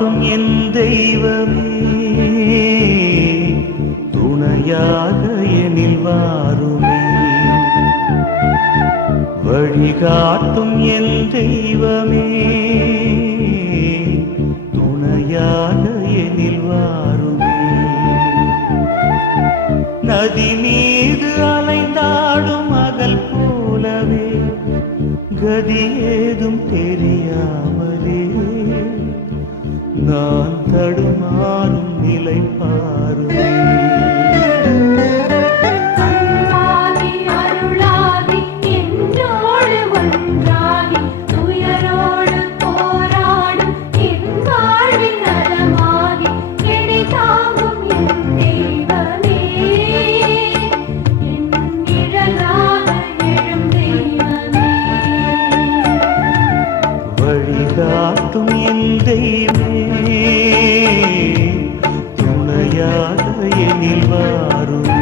வழிகாட்டும் என் தெய்வமே, துணையாக எனில் வாருமே. வழிகாட்டும் என் தெய்வமே, துணையாக எனில் வாருமே. நதி மீது அலைந்தாடும் அகல் போலவே, கதி ஏதும் தெரியாமலே நான் தடுமாறும் நிலை பாருமே. வழிகாட்டும் என் தெய்வமே, துணையாக எனில் வாருமே.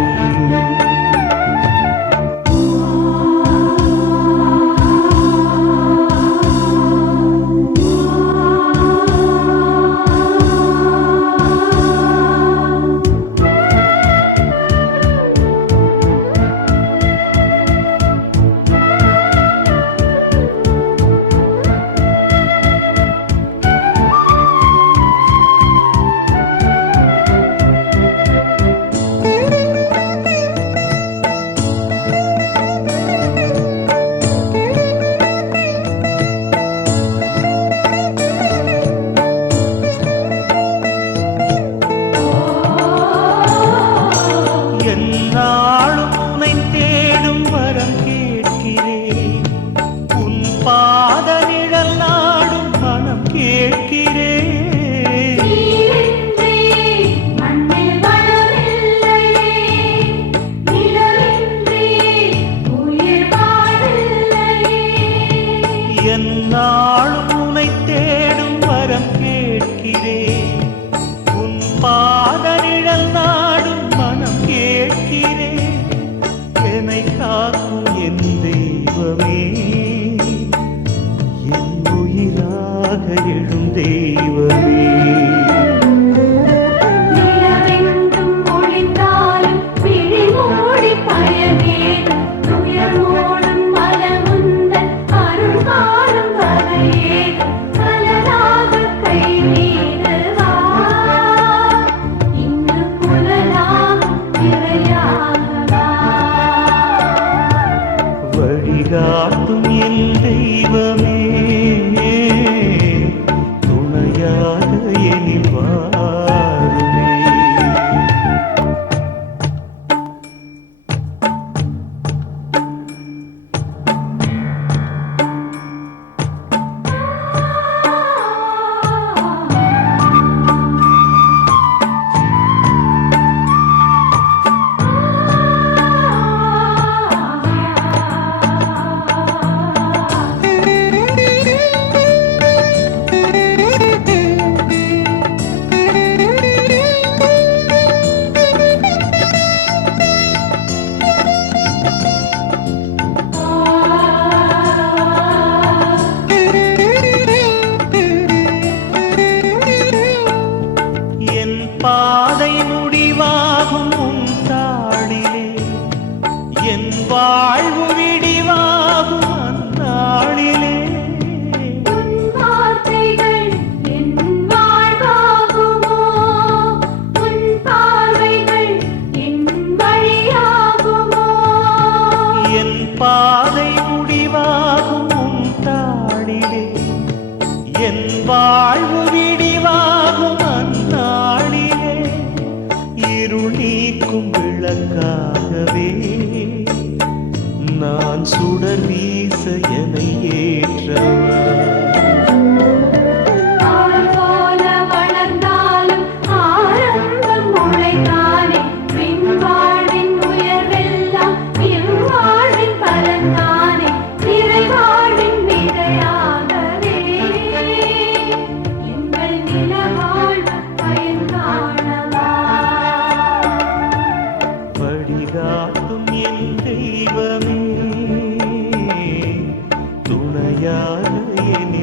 நாளும் உன்னை தேடும் வரம் கேட்கிறேன், உன் பாத நிழல் நாடும் மனம் கேட்கிறேன். என் நாளும் உன்னை தேடும் வரம் கேட்கிறேன், உன் பாத நிழல் நாடும் மனம் கேட்கிறேன். என்னை காக்கும் என் தெய்வமே, என் உயிராக எழும் தெய்வமே. வழிகாட்டும் என் தெய்வமே, துணையாக எனில் வாருமே. பாதை முடிவாகும் உன் தாளிலே, என் வாழ்வு விடிவாகும் அந்நாளிலே. உன் வார்த்தைகள் என் வாழ்வாகுமோ, உன் பார்வைகள் என் வழியாகுமோ. என் பாதை முடிவாகும் உன் தாளிலே, என் வாழ்வு விடிவாகும் அந்நாளிலே. இருள் நீக்கும் விளக்காகவே நான் சுடர் வீச என்னை ஏற்றவா. வழிகாட்டும் என் தெய்வமே, துணையாக என்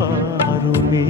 பாருமே